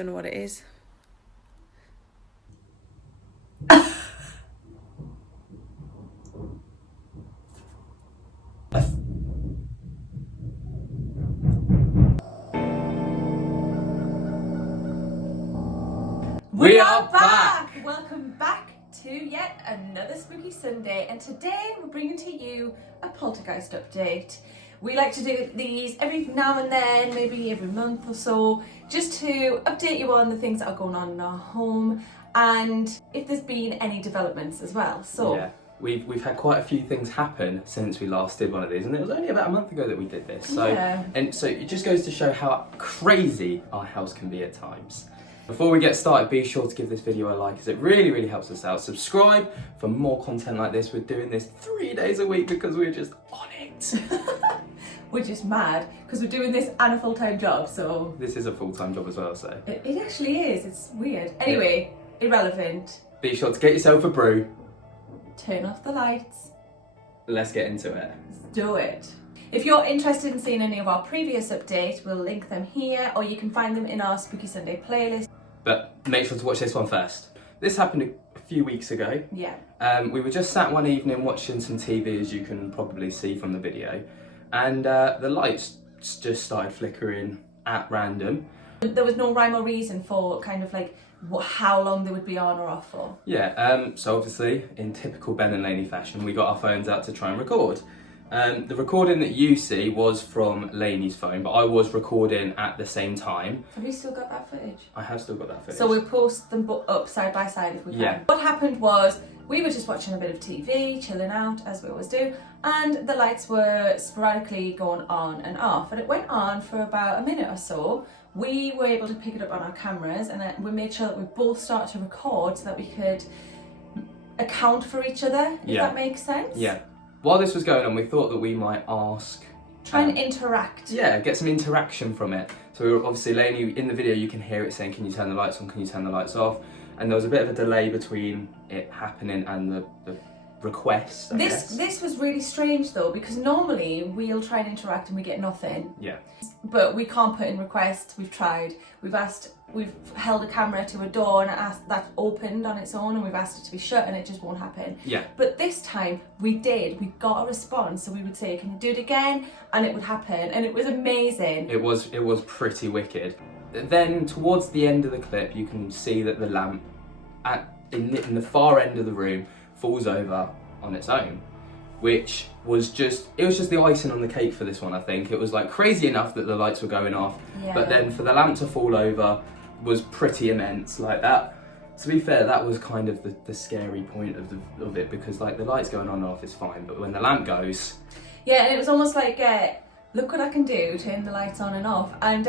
don't know what it is. We are back! Welcome back to yet another spooky Sunday, and today we're bringing to you a Poltergeist update. We like to do these every now and then, maybe every month or so, just to update you on the things that are going on in our home and if there's been any developments as well. So yeah, we've had quite a few things happen since we last did one of these, and it was only about a month ago that we did this. So yeah. And so it just goes to show how crazy our house can be at times. Before we get started, be sure to give this video a like, as it really, really helps us out. Subscribe for more content like this. We're doing this 3 days a week because we're just on it. We're just mad because we're doing this and a full-time job, so... This is a full-time job as well, so... It actually is, it's weird. Anyway, irrelevant. Be sure to get yourself a brew. Turn off the lights. Let's get into it. Let's do it. If you're interested in seeing any of our previous updates, we'll link them here, or you can find them in our Spooky Sunday playlist. But make sure to watch this one first. This happened a few weeks ago. Yeah. We were just sat one evening watching some TV, as you can probably see from the video, and the lights just started flickering at random. There was no rhyme or reason for kind of like how long they would be on or off for. Yeah, so obviously, in typical Ben and Lainey fashion, we got our phones out to try and record. The recording that you see was from Lainey's phone, but I was recording at the same time. Have you still got that footage? I have still got that footage. So we'll post them up side by side if we can. Yeah. What happened was, we were just watching a bit of TV, chilling out, as we always do, and the lights were sporadically going on and off, and it went on for about a minute or so. We were able to pick it up on our cameras, and then we made sure that we both started to record so that we could account for each other, if that makes sense. Yeah. While this was going on, we thought that we might ask... Try and interact. Yeah, get some interaction from it. So we were obviously, Lainey, in the video you can hear it saying, can you turn the lights on, can you turn the lights off? And there was a bit of a delay between it happening and the request, I guess. This was really strange though, because normally we'll try and interact and we get nothing. Yeah. But we can't put in requests. We've tried. We've held a camera to a door and asked that opened on its own, and we've asked it to be shut, and it just won't happen. Yeah. But this time we did. We got a response, so we would say, "Can you do it again?" And it would happen, and it was amazing. It was pretty wicked. Then towards the end of the clip, you can see that the lamp in the far end of the room falls over on its own, which was just the icing on the cake for this one. I think it was like crazy enough that the lights were going off, but then for the lamp to fall over was pretty immense like that. To be fair, that was kind of the scary point of it, because like the lights going on and off is fine, but when the lamp goes, yeah, and it was almost like look what I can do, turn the lights on and off, and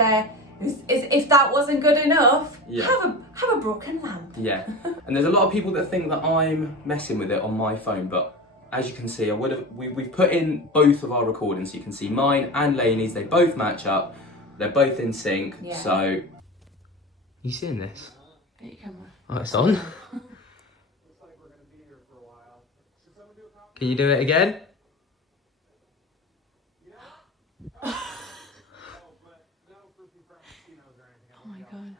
if that wasn't good enough, have a broken lamp. Yeah. And there's a lot of people that think that I'm messing with it on my phone, but as you can see, we've put in both of our recordings, so you can see mine and Lainey's. They both match up. They're both in sync. Yeah. So, you seeing this? Get your camera. Oh, it's on. Can you do it again? Oh my god.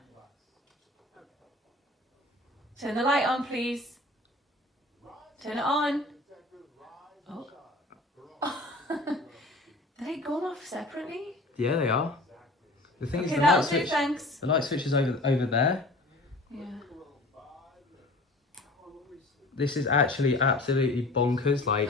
Turn the light on, please. Turn it on. Oh. Are they going off separately? Yeah, they are. The thing is, that'll do, thanks. The light switch is over there. Yeah. This is actually absolutely bonkers. Like,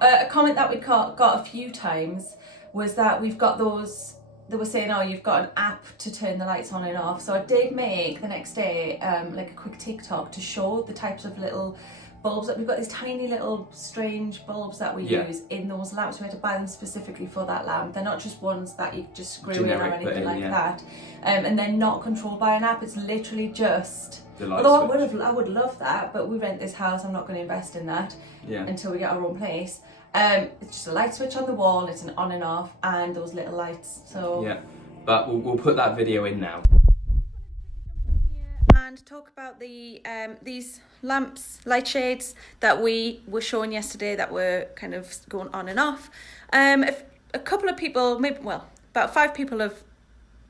a comment that we got a few times was that we've got those. They were saying, "Oh, you've got an app to turn the lights on and off." So I did make the next day like a quick TikTok to show the types of little bulbs that we've got. These tiny little strange bulbs that we use in those lamps. We had to buy them specifically for that lamp. They're not just ones that you just screw in or anything like that. And they're not controlled by an app. It's literally just. Although I would love that, but we rent this house. I'm not going to invest in that until we get our own place. It's just a light switch on the wall. It's an on and off, and those little lights. So yeah, but we'll put that video in now. And talk about the these lamps, light shades that we were showing yesterday that were kind of going on and off. A couple of people, maybe, well, about 5 people have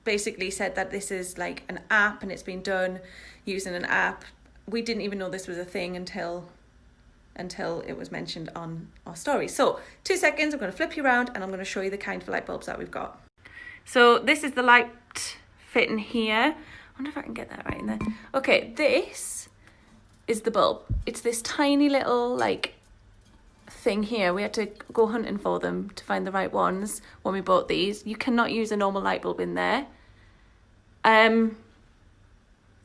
basically said that this is like an app and it's been done using an app. We didn't even know this was a thing until it was mentioned on our story. So 2 seconds, I'm going to flip you around and I'm going to show you the kind of light bulbs that we've got. So this is the light fitting here. I wonder if I can get that right in there. Okay, this is the bulb. It's this tiny little like thing here. We had to go hunting for them to find the right ones when we bought these. You cannot use a normal light bulb in there. And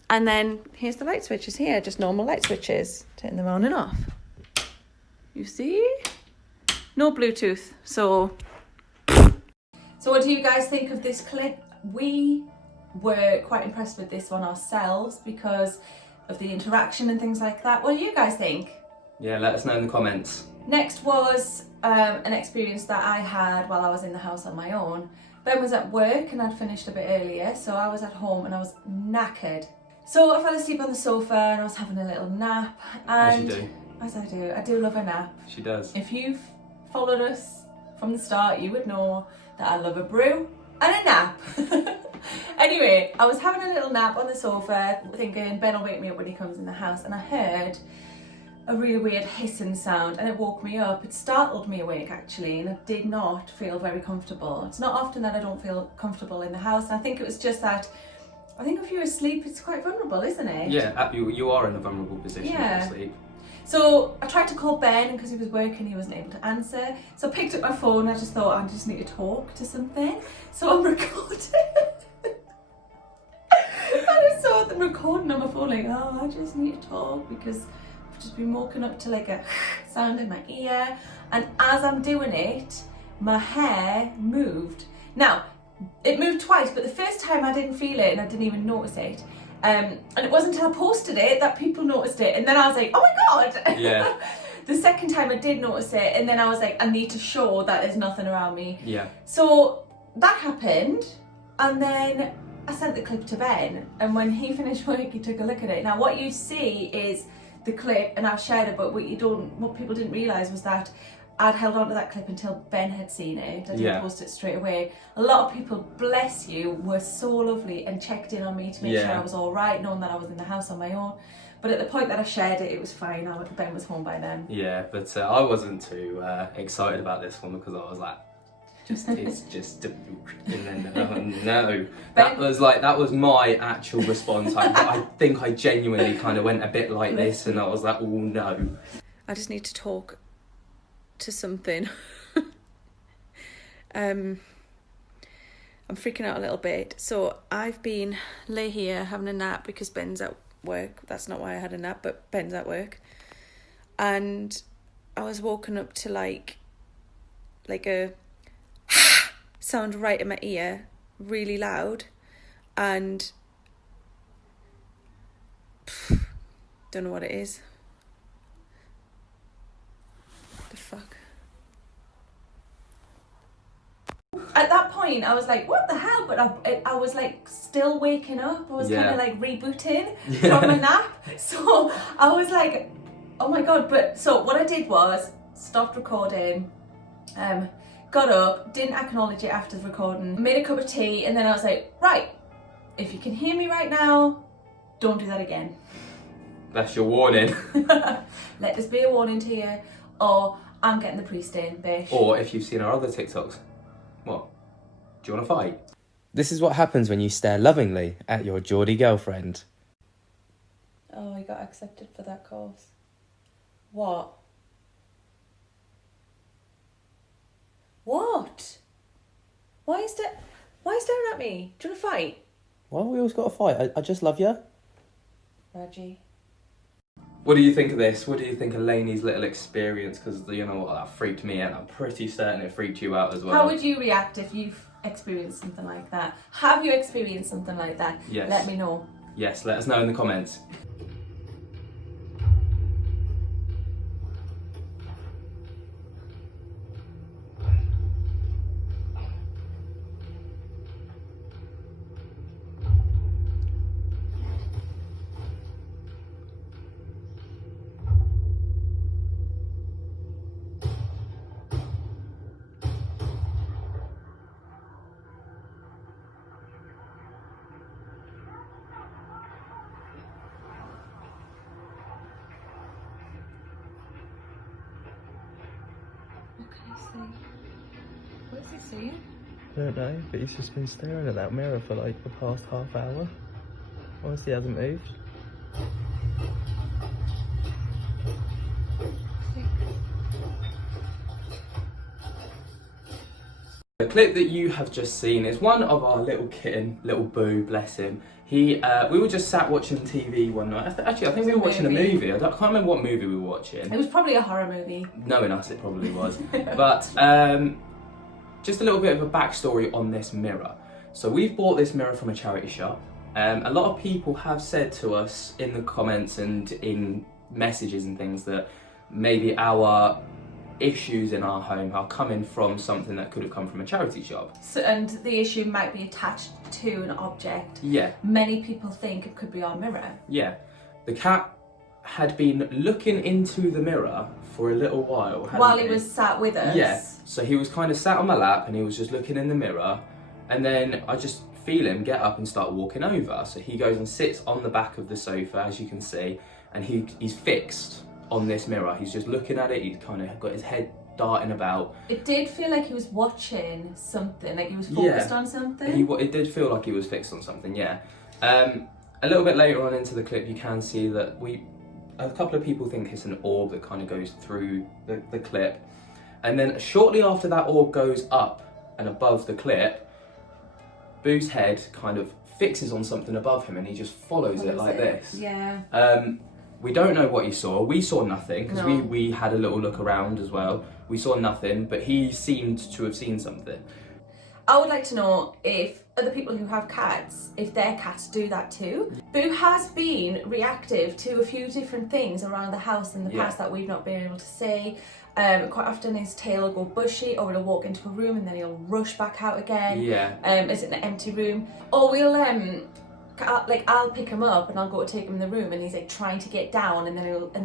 then here's the light switches here, just normal light switches. Turn them on and off. You see? No Bluetooth, so what do you guys think of this clip? We were quite impressed with this one ourselves because of the interaction and things like that. What do you guys think? Yeah, let us know in the comments. Next was an experience that I had while I was in the house on my own. Ben was at work and I'd finished a bit earlier, so I was at home and I was knackered. So I fell asleep on the sofa and I was having a little nap. And As you do. As I do. I do love a nap. She does. If you've followed us from the start, you would know that I love a brew and a nap. Anyway, I was having a little nap on the sofa thinking Ben will wake me up when he comes in the house, and I heard a really weird hissing sound and it woke me up. It startled me awake actually, and I did not feel very comfortable. It's not often that I don't feel comfortable in the house, and I think it was just that I think if you're asleep it's quite vulnerable, isn't it? Yeah, you are in a vulnerable position if you're asleep. So I tried to call Ben, and because he was working he wasn't able to answer, so I picked up my phone and I just thought I just need to talk to something, so I'm recording. I just saw them recording on my phone like, oh, I just need to talk because I've just been woken up to like a sound in my ear, and as I'm doing it my hair moved. Now it moved twice, but the first time I didn't feel it and I didn't even notice it, and it wasn't until I posted it that people noticed it, and then I was like, oh my god. Yeah. The second time I did notice it, and then I was like, I need to show that there's nothing around me. Yeah. So that happened, and then I sent the clip to Ben, and when he finished work he took a look at it. Now what you see is the clip, and I've shared it, but what people didn't realise was that I'd held on to that clip until Ben had seen it. I didn't post it straight away. A lot of people, bless you, were so lovely and checked in on me to make sure I was all right, knowing that I was in the house on my own. But at the point that I shared it, it was fine. Ben was home by then. Yeah, but I wasn't too excited about this one because I was like, it's just and then no. That was my actual response. I think I genuinely kind of went a bit like this, and I was like, oh no. I just need to talk to something. I'm freaking out a little bit. So I've been lay here having a nap because Ben's at work. That's not why I had a nap, but Ben's at work. And I was woken up to like a sound right in my ear, really loud, and don't know what it is. The fuck? At that point I was like, what the hell? But I was like still waking up. I was kind of like rebooting from a nap. So I was like, oh my god. But so what I did was stopped recording, got up, didn't acknowledge it after the recording, made a cup of tea, and then I was like, right, if you can hear me right now, don't do that again. That's your warning. Let this be a warning to you, or I'm getting the priest in, bish. Or if you've seen our other TikToks, what? Do you want to fight? This is what happens when you stare lovingly at your Geordie girlfriend. Oh, I got accepted for that course. What? What? Why is staring at me? Do you want to fight? Well, we always got to fight. I just love you. Reggie. What do you think of this? What do you think of Lainey's little experience? Because you know what, that freaked me out. I'm pretty certain it freaked you out as well. How would you react if you've experienced something like that? Have you experienced something like that? Yes. Let me know. Yes, let us know in the comments. What's he saying? I don't know, but he's just been staring at that mirror for like the past half hour. Honestly, hasn't moved. The clip that you have just seen is one of our little kitten, little Boo, bless him. We were just sat watching TV one night. I think we were watching a movie. I can't remember what movie we were watching. It was probably a horror movie. Knowing us, it probably was. But just a little bit of a backstory on this mirror. So we've bought this mirror from a charity shop. A lot of people have said to us in the comments and in messages and things that maybe our issues in our home are coming from something that could have come from a charity shop. So, and the issue might be attached to an object. Yeah. Many people think it could be our mirror. Yeah. The cat had been looking into the mirror for a little while. While he was sat with us. Yeah. So he was kind of sat on my lap and he was just looking in the mirror, and then I just feel him get up and start walking over. So he goes and sits on the back of the sofa, as you can see, and he's fixed on this mirror. He's just looking at it. He's kind of got his head darting about. It did feel like he was watching something, like he was focused on something. It did feel like he was fixed on something, yeah. A little bit later on into the clip, you can see that a couple of people think it's an orb that kind of goes through the clip. And then shortly after that orb goes up and above the clip, Boo's head kind of fixes on something above him and he just follows it like this. Yeah. We don't know what he saw. We saw nothing because No. we had a little look around as well. We saw nothing, but he seemed to have seen something. I would like to know if other people who have cats, if their cats do that too. Boo has been reactive to a few different things around the house in the past that we've not been able to see. Quite often his tail will go bushy, or he'll walk into a room and then he'll rush back out again. Yeah. Is it an empty room? Or we'll I'll pick him up and I'll go to take him in the room and he's like trying to get down, and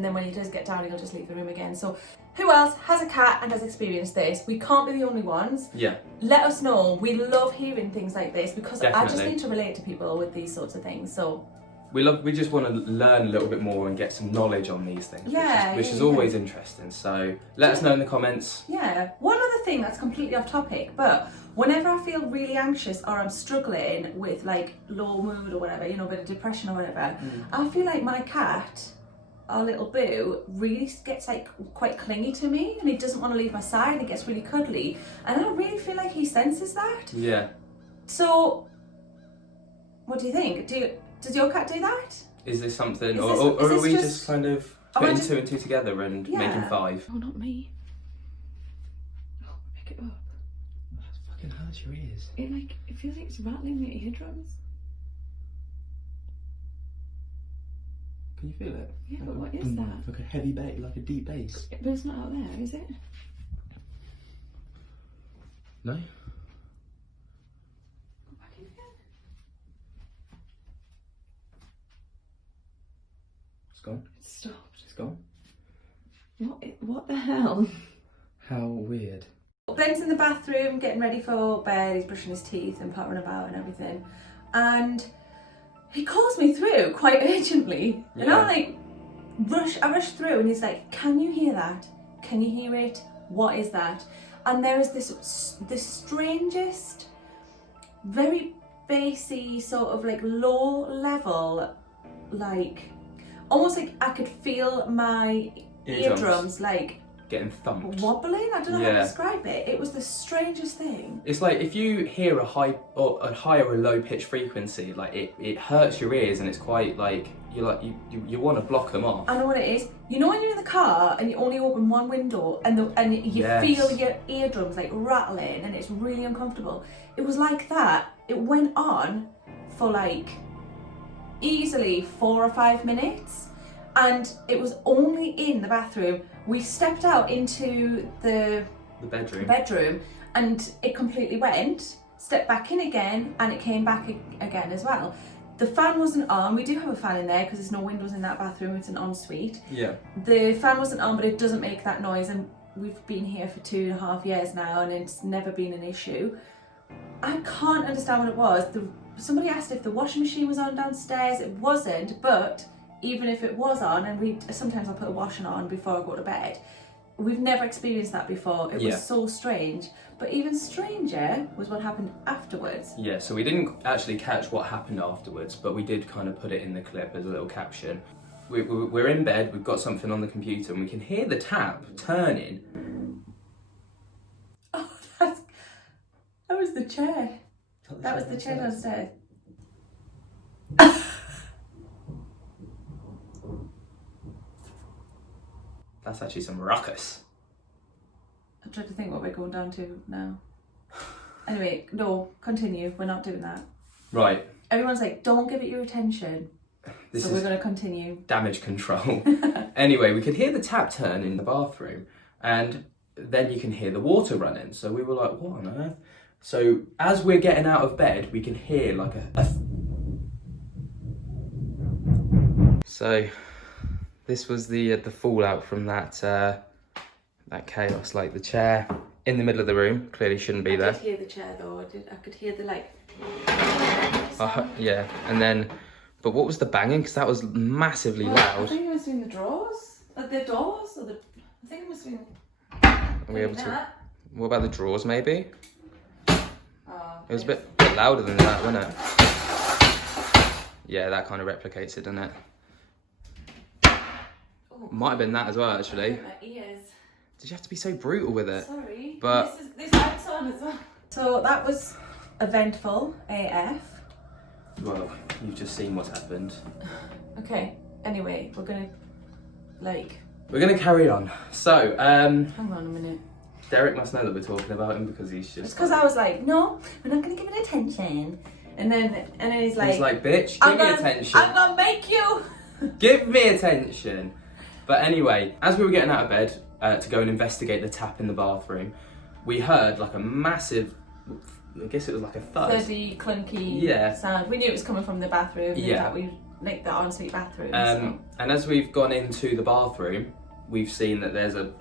then when he does get down he'll just leave the room again. So who else has a cat and has experienced this? We can't be the only ones. Yeah. Let us know. We love hearing things like this because I just Definitely. need to relate to people with these sorts of things. So We just want to learn a little bit more and get some knowledge on these things, which is always interesting. So let us know in the comments. yeah, one other thing that's completely off topic, but whenever I feel really anxious or I'm struggling with like low mood or whatever, a bit of depression or whatever, I feel like my cat, our little Boo, really gets like quite clingy to me and he doesn't want to leave my side and he gets really cuddly, and I really feel like he senses that. Yeah. So what do you think? Does your cat do that? Is this something, or is are this we just- just kind of Am I putting just- two and two together and making five? Oh, not me. Oh, pick it up. That fucking hurts your ears. It feels like it's rattling your eardrums. Can you feel it? Yeah, but what is that? Like a heavy bass, like a deep bass. But it's not out there, is it? No? Go back in again. It's gone. It stopped. It's gone. What the hell? How weird. Ben's in the bathroom getting ready for bed, he's brushing his teeth and pottering about and everything. And he calls me through quite urgently. And I rush through and he's like, can you hear that? Can you hear it? What is that? And there is this strangest, very bassy, sort of like low level, like almost like I could feel my eardrums like Getting thumped. wobbling. I don't know how to describe it. It was the strangest thing. It's like if you hear a high or low pitch frequency, like it hurts your ears, and it's quite like you want to block them off. I know what it is. You know when you're in the car and you only open one window and you feel your eardrums like rattling and it's really uncomfortable. It was like that. It went on for like easily 4 or 5 minutes, and it was only in the bathroom. We stepped out into the bedroom and it completely went, stepped back in again, and it came back again as well. The fan wasn't on. We do have a fan in there because there's no windows in that bathroom. It's an ensuite. Yeah. The fan wasn't on, but it doesn't make that noise, and we've been here for 2.5 years now and it's never been an issue. I can't understand what it was. Somebody asked if the washing machine was on downstairs. It wasn't, but even if it was on, and sometimes I'll put a washing on before I go to bed, we've never experienced that before. It Yeah. was so strange. But even stranger was what happened afterwards. Yeah, so we didn't actually catch what happened afterwards, but we did kind of put it in the clip as a little caption. We're in bed, we've got something on the computer, and we can hear the tap turning. Oh, that was the chair. That was the chair downstairs. That's actually some ruckus. I'm trying to think what we're going down to now. Anyway, no, continue. We're not doing that. Right. Everyone's like, don't give it your attention. This We're is going to continue. damage control. Anyway, we could hear the tap turn in the bathroom, and then you can hear the water running. So we were like, what on earth? So as we're getting out of bed, we can hear like So this was the fallout from that chaos. Like the chair in the middle of the room clearly shouldn't be there. I could hear the chair though. I could hear the like. Yeah, and then, but what was the banging? Because that was massively I loud. think it must have been the drawers, the doors, or the. I think it must have been. Are we able to? That. What about the drawers? Maybe Oh, it was a bit louder than that, wasn't it? Yeah, that kind of replicates it, doesn't it? Oh, Might have been that as well, actually. my ears. Did you have to be so brutal with it? Sorry. But this light's on as well. So that was eventful AF. well, you've just seen what's happened. Okay. Anyway, we're gonna We're gonna carry on. So, hang on a minute. Derek must know that we're talking about him because he's It's just. because I was like, no, we're not gonna give it attention. And then he's like, bitch, I'm give me gonna- attention. I'm gonna make you. Give me attention. But anyway, as we were getting out of bed to go and investigate the tap in the bathroom, we heard like a massive, I guess it was like a thud. Fuzzy, clunky Yeah. sound. We knew it was coming from the bathroom. Yeah. That we like the ensuite bathroom. And as we've gone into the bathroom, we've seen that there's a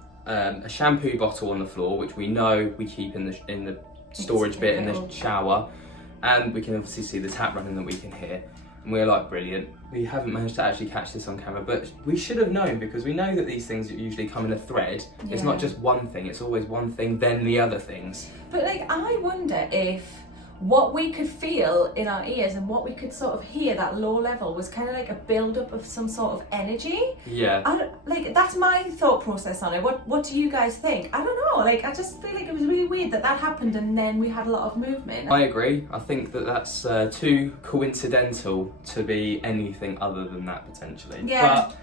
shampoo bottle on the floor, which we know we keep in the storage bit in the shower, and we can obviously see the tap running that we can hear. And we're like, brilliant. We haven't managed to actually catch this on camera, but we should have known because we know that these things usually come in a thread. It's not Yeah. just one thing, it's always one thing, then the other things. But like, I wonder if what we could feel in our ears and what we could sort of hear, that low level, was kind of like a build-up of some sort of energy. Yeah. Like, that's my thought process on it. What do you guys think? I don't know. Like, I just feel like it was really weird that happened and then we had a lot of movement. I agree. I think that that's too coincidental to be anything other than that potentially. Yeah. But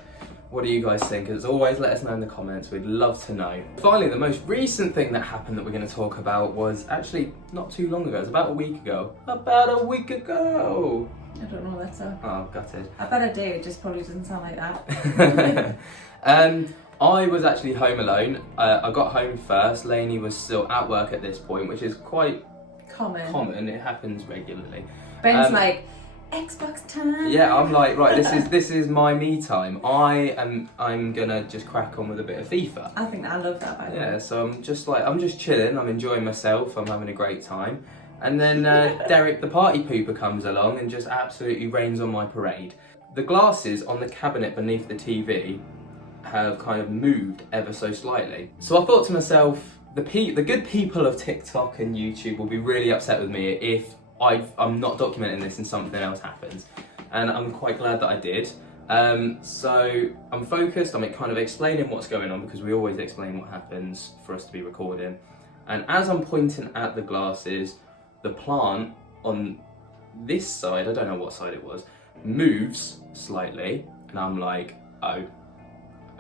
what do you guys think? As always, let us know in the comments. We'd love to know. Finally, the most recent thing that happened that we're going to talk about was actually not too long ago. It was about a week ago. About a week ago. I don't know. That's a. Oh, gutted. I bet I do. It just probably doesn't sound like that. I was actually home alone. I got home first. Lainey was still at work at this point, which is quite common. It happens regularly. Ben's like, Xbox time. Yeah, I'm like, right, this is my me time. I'm gonna just crack on with a bit of FIFA. I think I love that. By the way. Yeah, so I'm just chilling. I'm enjoying myself. I'm having a great time. And then Derek, the party pooper, comes along and just absolutely rains on my parade. The glasses on the cabinet beneath the TV have kind of moved ever so slightly. So I thought to myself, the good people of TikTok and YouTube will be really upset with me if I'm not documenting this and something else happens. And I'm quite glad that I did. So I'm focused, I'm kind of explaining what's going on because we always explain what happens for us to be recording. And as I'm pointing at the glasses, the plant on this side, I don't know what side it was, moves slightly. And I'm like, oh,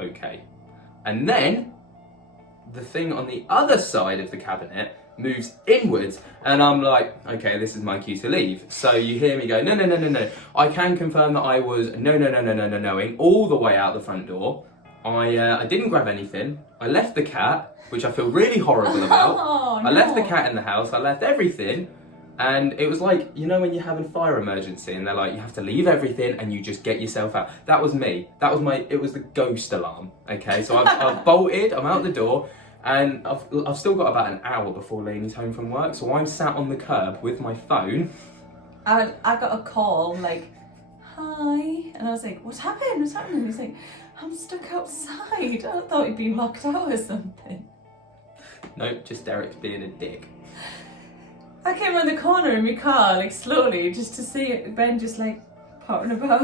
okay. And then the thing on the other side of the cabinet moves inwards, and I'm like, okay, this is my cue to leave. So you hear me go, no. I can confirm that I was knowing all the way out the front door. I didn't grab anything. I left the cat, which I feel really horrible about. Oh, no. I left the cat in the house. I left everything. And it was like, you know when you're having fire emergency and they're like, you have to leave everything and you just get yourself out. That was me. It was the ghost alarm, okay? So I've bolted, I'm out the door, and I've still got about an hour before Lainey's home from work, so I'm sat on the curb with my phone. I got a call like, hi, and I was like, what's happened? He's like, I'm stuck outside. I thought he'd been locked out or something. Nope, just Derek's being a dick. I came around the corner in my car, like slowly, just to see Ben just like potting about.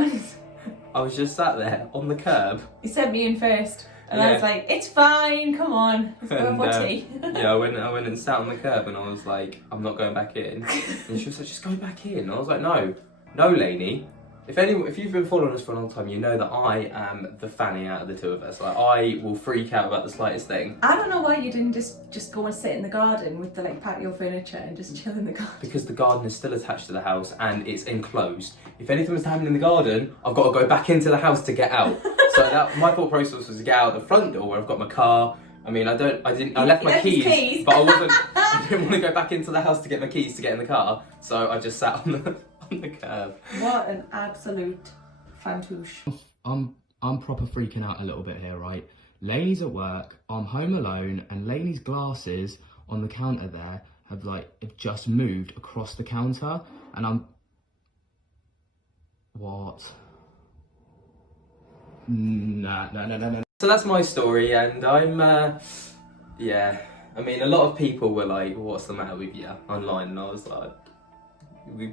I was just sat there on the curb. He sent me in first, and I was like, "It's fine, come on, let's go have our tea." Yeah, I went and sat on the curb, and I was like, "I'm not going back in." And she was like, "Just go back in." And I was like, "No, Lainey. If you've been following us for a long time, you know that I am the fanny out of the two of us. Like, I will freak out about the slightest thing. I don't know why you didn't just go and sit in the garden with the like patio furniture and just chill in the garden. Because the garden is still attached to the house and it's enclosed. If anything was to happen in the garden, I've got to go back into the house to get out. So my thought process was to get out the front door where I've got my car. I mean, I left my keys, but I didn't want to go back into the house to get my keys to get in the car. So I just sat on the curb. What an absolute fantouche. I'm proper freaking out a little bit here, right? Lainey's at work, I'm home alone, and Lainey's glasses on the counter there have just moved across the counter, and I'm... What? No. So that's my story, and I'm, yeah. I mean, a lot of people were like, "What's the matter with you?" online, and I was like,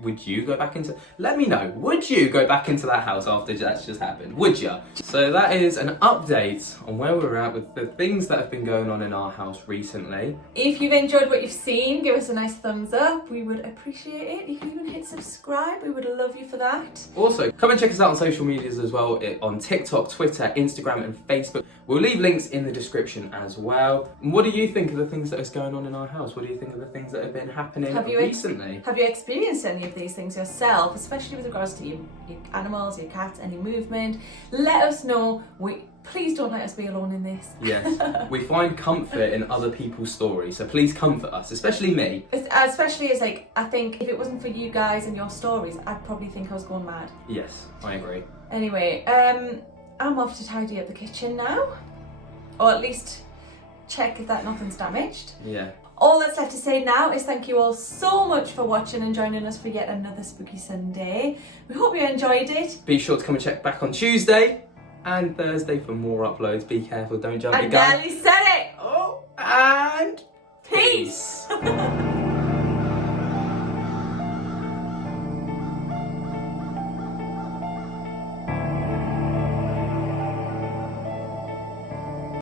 would you go back into... Let me know, would you go back into that house after that's just happened? Would you? So that is an update on where we're at with the things that have been going on in our house recently. If you've enjoyed what you've seen, give us a nice thumbs up. We would appreciate it. You can even hit subscribe. We would love you for that. Also, come and check us out on social medias as well, on TikTok, Twitter, Instagram and Facebook. We'll leave links in the description as well. And what do you think of the things that is going on in our house? What do you think of the things that have been happening recently? Have you experienced any of these things yourself, especially with regards to your animals, your cats, any movement? Let us know. Please don't let us be alone in this. Yes, we find comfort in other people's stories, so please comfort us, especially me. Especially as I think if it wasn't for you guys and your stories, I'd probably think I was going mad. Yes, I agree. Anyway, I'm off to tidy up the kitchen now, or at least check that nothing's damaged. Yeah. All that's left to say now is thank you all so much for watching and joining us for yet another Spooky Sunday. We hope you enjoyed it. Be sure to come and check back on Tuesday and Thursday for more uploads. Be careful, don't jump your gun.